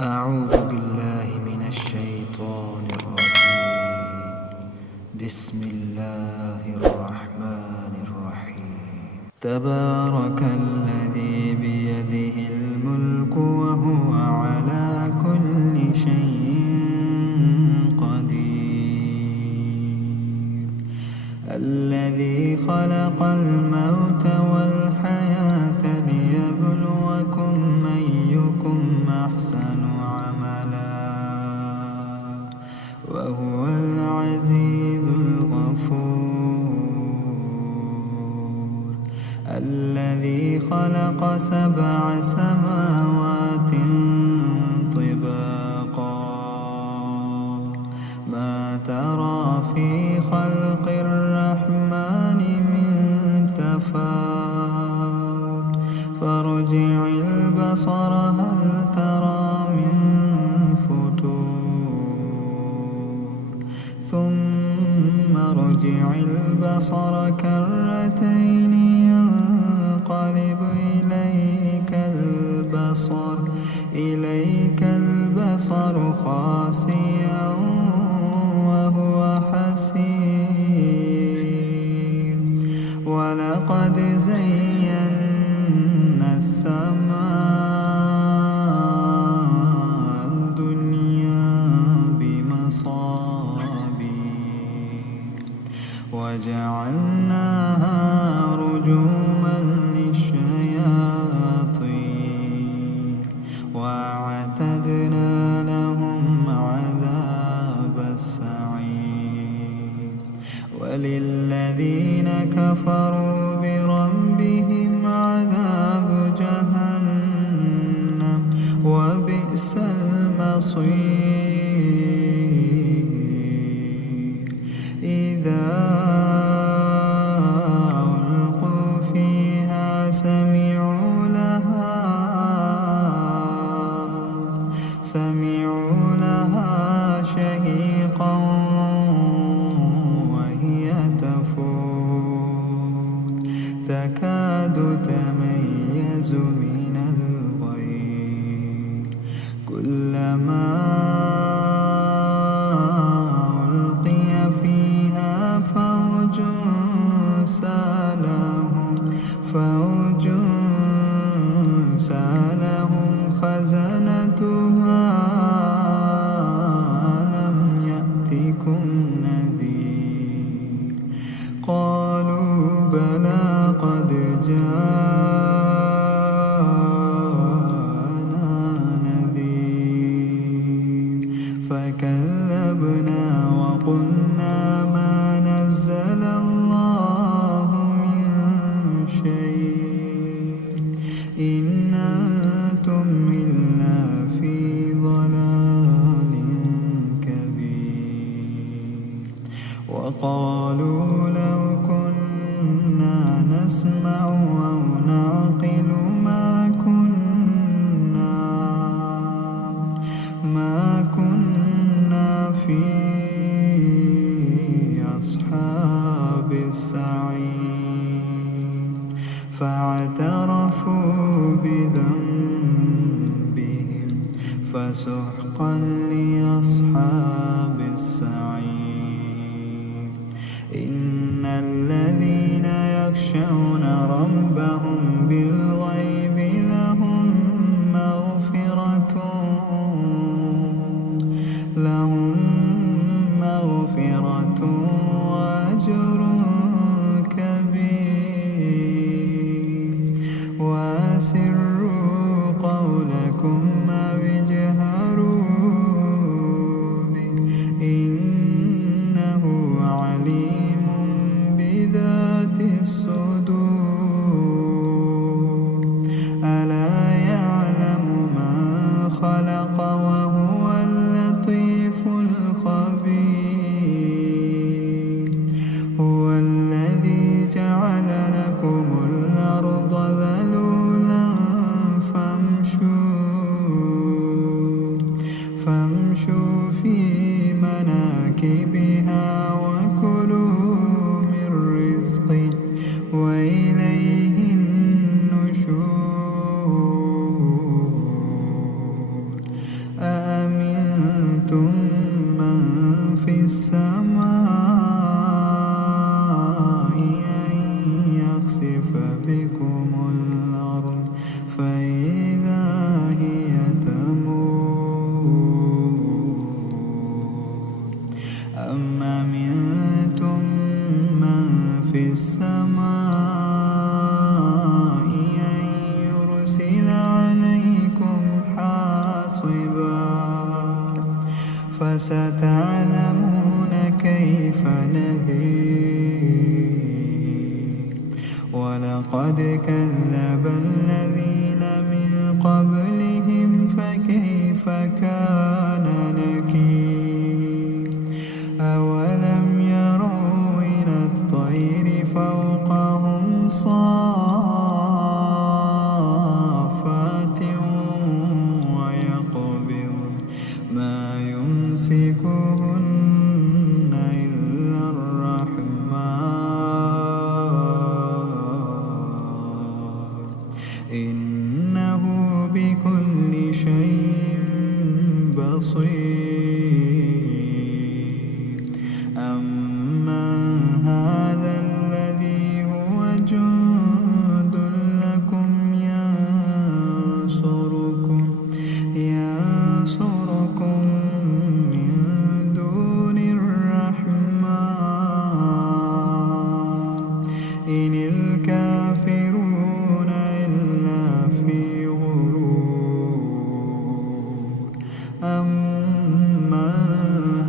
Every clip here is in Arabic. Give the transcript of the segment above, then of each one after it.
أعوذ بالله من الشيطان الرجيم. بسم الله الرحمن الرحيم. تبارك الذي بيده الملك وهو على كل شيء قدير. الذي خلق الموت والحياة ليبلوكم أيكم أحسن عملا وهو العزيز الغفور. الذي خلق 7 سماوات طباقا ما ترى في خلق الرحمن من تفاوت فارجع البصر هل ترى من فتور ثم ارجع البصر كرتين ينقلب إليك البصر خاسئا وهو حسير. ولقد زينا السماء الدنيا بمصابيح وجعلناها رجوما للشياطين وأعتدنا لهم عذاب السعير. وللذين كفروا بربهم عذاب جهنم وبئس المصير. إذا ألقوا فيها سمعوا لها شهيقا وهي تفور تكاد تميز من الغيظ. كلما ألقي فيها فوج سألهم خزنتها ألم يأتكم نذير. قالوا بلى قد جاءنا نذير فكذبنا وقلنا ما نزل الله من شيء إن أنتم إلا في ضلال كبير. وقالوا لو كنا نسمع أو نعقل ما كنا في أصحاب السعير. فاعترفوا بذنبهم فسحقا لأصحاب السعير. إن الذين يخشون ربهم بالغيب لهم مغفرة وأجر كبير. وأسروا قولكم أو اجهروا به إنه عليم بذات الصدور. ألا يعلم من خلق وهو اللطيف الخبير. هو الذي جعل لكم الأرض ذلولا فامشوا في مناكبها وكلوا من رزقه وإليه النشور. ناصبا فستعلمون كيف نذير ولقد كذب الذين من قبلهم فكيف كان نكير أولم يروا إلى الطير فوقهم صافات ويقبضن ما يمسكهن إلا الرحمن إنه بكل شيء بصير أمن هذا الذي هو جند لكم ينصركم من دون الرحمن إن الكافرون إلا في غرور أمن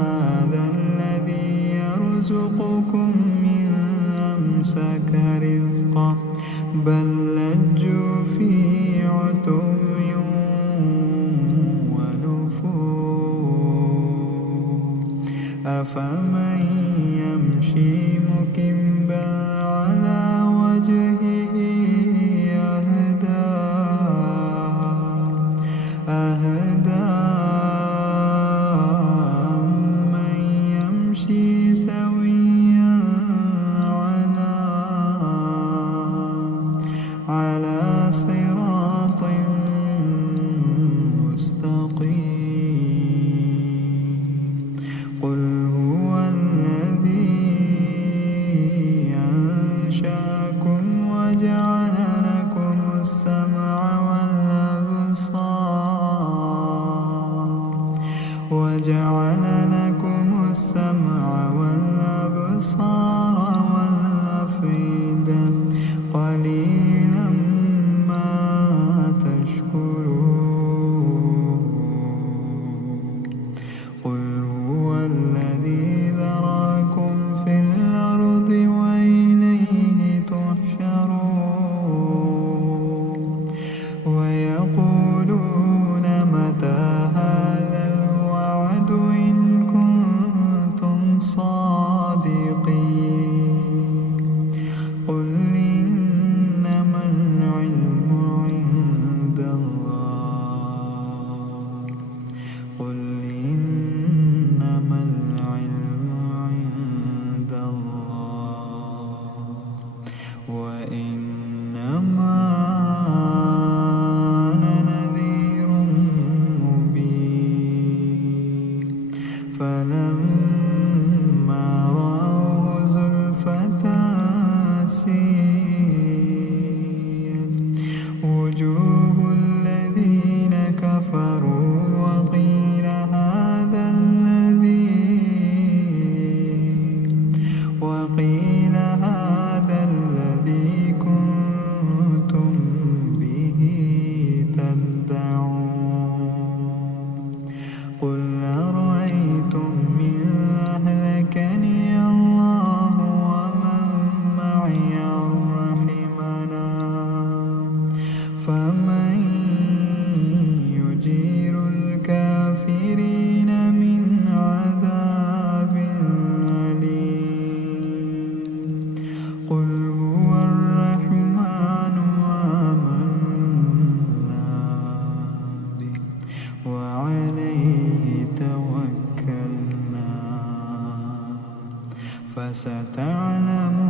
هذا الذي يرزقكم إن أمسك رزقه بل لجوا في عتو ونفور أفمن يمشي مكبا على وجهه أهدى أمن يمشي سويا على صراط مستقيم قل هو الذي أنشأكم وجعل لكم السمع والأبصار والأفئدة قليلا ما تشكرون قل هو الذي ذراكم في الأرض وإليه تحشرون ويقولون متى هذا الوعد إن كنتم صادقين قل إنما العلم عند الله قل إنما العلم عند الله وإنما أنا نذير مبين فلما رأوه زلفة سيئت وجوه الذين كفروا وقيل هذا الذي كنتم به تدعون قل أرأيتم إن أهلكني الله ومن معي أو رحمنا فمن يجير الكافرين من عذاب أليم قل هو الرحمن آمنا به وعليه توكلنا فستعلمون